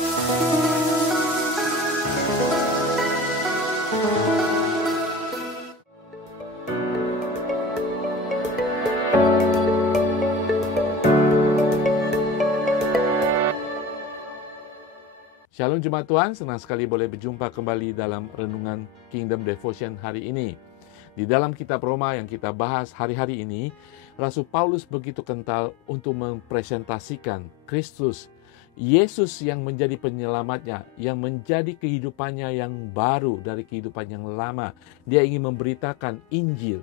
Shalom Jemaat Tuhan, senang sekali boleh berjumpa kembali dalam Renungan Kingdom Devotion hari ini. Di dalam kitab Roma yang kita bahas hari-hari ini, Rasul Paulus begitu kental untuk mempresentasikan Kristus, Yesus yang menjadi penyelamatnya, yang menjadi kehidupannya yang baru dari kehidupan yang lama. Dia ingin memberitakan Injil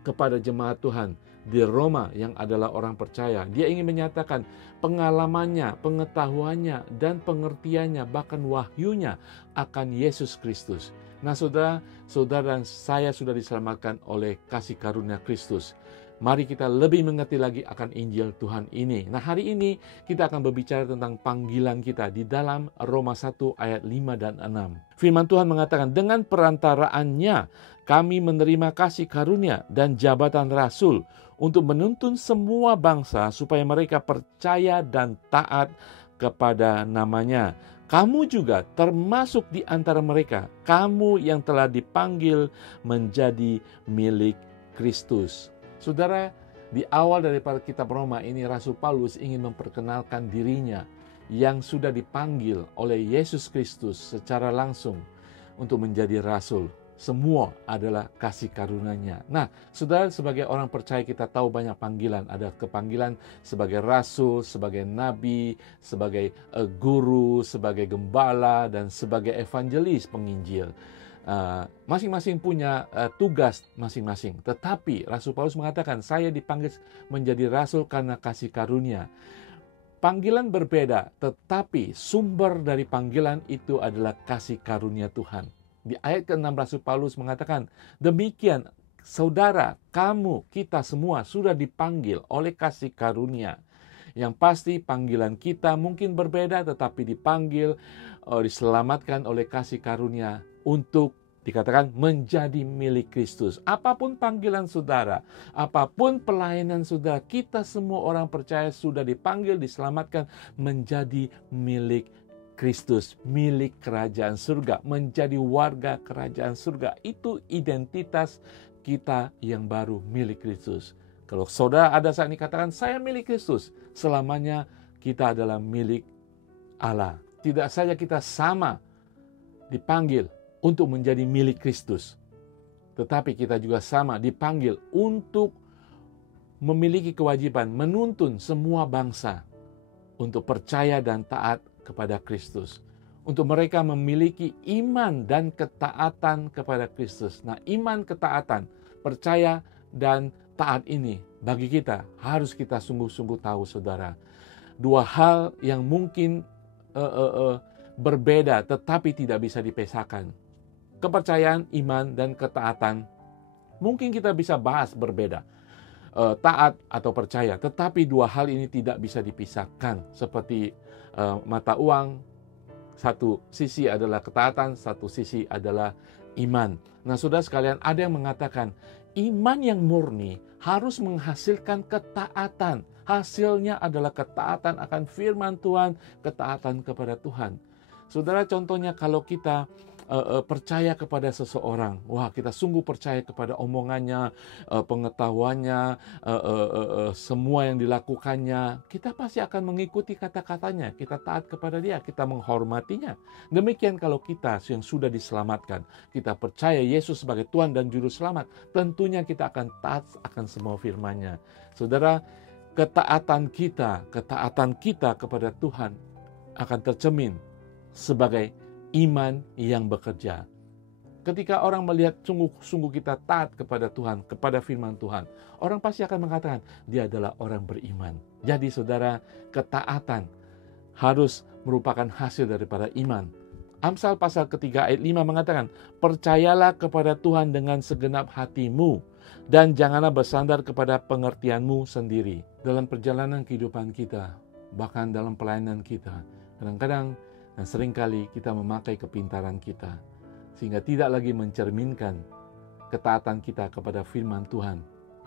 kepada jemaat Tuhan di Roma yang adalah orang percaya. Dia ingin menyatakan pengalamannya, pengetahuannya, dan pengertiannya, bahkan wahyunya akan Yesus Kristus. Nah saudara dan saya sudah diselamatkan oleh kasih karunia Kristus. Mari kita lebih mengerti lagi akan Injil Tuhan ini. Nah hari ini kita akan berbicara tentang panggilan kita di dalam Roma 1 ayat 5 dan 6. Firman Tuhan mengatakan, dengan perantaraannya kami menerima kasih karunia dan jabatan rasul untuk menuntun semua bangsa supaya mereka percaya dan taat kepada namanya. Kamu juga termasuk di antara mereka, kamu yang telah dipanggil menjadi milik Kristus. Saudara, di awal daripada kitab Roma ini Rasul Paulus ingin memperkenalkan dirinya yang sudah dipanggil oleh Yesus Kristus secara langsung untuk menjadi rasul. Semua adalah kasih karunia-Nya. Nah, saudara, sebagai orang percaya kita tahu banyak panggilan. Ada kepanggilan sebagai rasul, sebagai nabi, sebagai guru, sebagai gembala, dan sebagai evangelis penginjil. Masing-masing punya tugas masing-masing. Tetapi Rasul Paulus mengatakan, saya dipanggil menjadi rasul karena kasih karunia. Panggilan berbeda, tetapi sumber dari panggilan itu adalah kasih karunia Tuhan. Di ayat ke-6 Rasul Paulus mengatakan, demikian saudara, kamu, kita semua sudah dipanggil oleh kasih karunia. Yang pasti panggilan kita mungkin berbeda, tetapi dipanggil, diselamatkan oleh kasih karunia untuk dikatakan menjadi milik Kristus. Apapun panggilan saudara, apapun pelayanan saudara, kita semua orang percaya sudah dipanggil, diselamatkan menjadi milik Kristus, milik kerajaan surga, menjadi warga kerajaan surga. Itu identitas kita yang baru milik Kristus. Kalau saudara ada saat ini katakan, saya milik Kristus, selamanya kita adalah milik Allah. Tidak saja kita sama dipanggil untuk menjadi milik Kristus, tetapi kita juga sama dipanggil untuk memiliki kewajiban menuntun semua bangsa untuk percaya dan taat kepada Kristus. Untuk mereka memiliki iman dan ketaatan kepada Kristus. Nah, iman, ketaatan, percaya dan taat ini bagi kita harus kita sungguh-sungguh tahu, saudara. Dua hal yang mungkin berbeda tetapi tidak bisa dipisahkan. Kepercayaan, iman, dan ketaatan mungkin kita bisa bahas berbeda. Taat atau percaya, tetapi dua hal ini tidak bisa dipisahkan. Seperti mata uang, satu sisi adalah ketaatan, satu sisi adalah iman. Nah, saudara sekalian, ada yang mengatakan iman yang murni harus menghasilkan ketaatan. Hasilnya adalah ketaatan akan firman Tuhan, ketaatan kepada Tuhan. Saudara, contohnya kalau kita percaya kepada seseorang, wah, kita sungguh percaya kepada omongannya, pengetahuannya, semua yang dilakukannya, kita pasti akan mengikuti kata-katanya, kita taat kepada dia, kita menghormatinya. Demikian kalau kita yang sudah diselamatkan, kita percaya Yesus sebagai Tuhan dan Juru Selamat, tentunya kita akan taat akan semua firman-Nya. Saudara, ketaatan kita kepada Tuhan akan tercermin sebagai iman yang bekerja. Ketika orang melihat sungguh-sungguh kita taat kepada Tuhan, kepada firman Tuhan, orang pasti akan mengatakan dia adalah orang beriman. Jadi saudara, ketaatan harus merupakan hasil daripada iman. Amsal pasal ketiga ayat 5 mengatakan, percayalah kepada Tuhan dengan segenap hatimu dan janganlah bersandar kepada pengertianmu sendiri. Dalam perjalanan kehidupan kita, bahkan dalam pelayanan kita, kadang-kadang dan seringkali kita memakai kepintaran kita, sehingga tidak lagi mencerminkan ketaatan kita kepada firman Tuhan,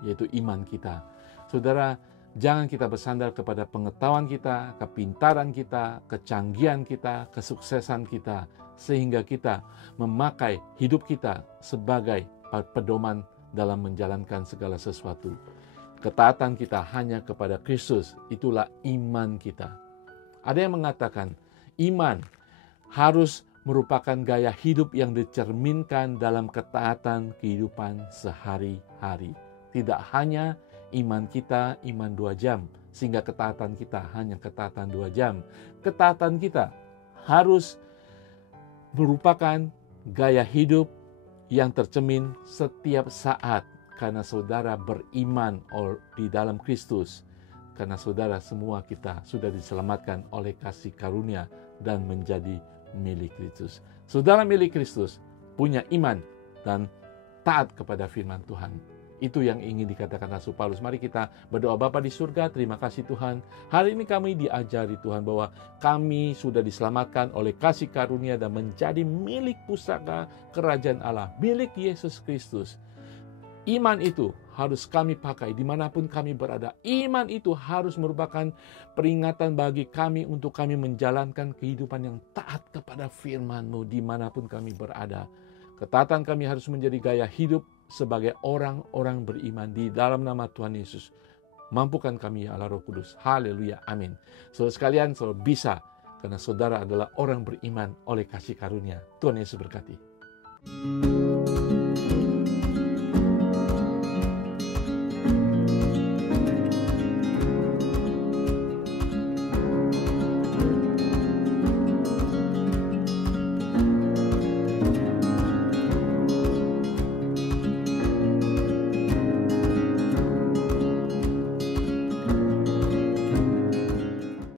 yaitu iman kita. Saudara, Jangan kita bersandar kepada pengetahuan kita, kepintaran kita, kecanggihan kita, kesuksesan kita, sehingga kita memakai hidup kita sebagai pedoman dalam menjalankan segala sesuatu. Ketaatan kita hanya kepada Kristus, itulah iman kita. Ada yang mengatakan, iman harus merupakan gaya hidup yang dicerminkan dalam ketaatan kehidupan sehari-hari. Tidak hanya iman kita, iman 2 jam, sehingga ketaatan kita hanya ketaatan 2 jam. Ketaatan kita harus merupakan gaya hidup yang tercermin setiap saat, karena saudara beriman di dalam Kristus. Karena saudara semua kita sudah diselamatkan oleh kasih karunia dan menjadi milik Kristus. Saudara milik Kristus, punya iman dan taat kepada firman Tuhan. Itu yang ingin dikatakan Rasul Paulus. Mari kita berdoa. Bapa di surga, terima kasih Tuhan. Hari ini kami diajari Tuhan bahwa kami sudah diselamatkan oleh kasih karunia dan menjadi milik pusaka kerajaan Allah, milik Yesus Kristus. Iman itu harus kami pakai dimanapun kami berada. Iman itu harus merupakan peringatan bagi kami untuk kami menjalankan kehidupan yang taat kepada firman-Mu dimanapun kami berada. Ketaatan kami harus menjadi gaya hidup sebagai orang-orang beriman di dalam nama Tuhan Yesus. Mampukan kami ya Allah Roh Kudus. Haleluya. Amin. Saudara sekalian, saudara bisa karena saudara adalah orang beriman oleh kasih karunia. Tuhan Yesus berkati.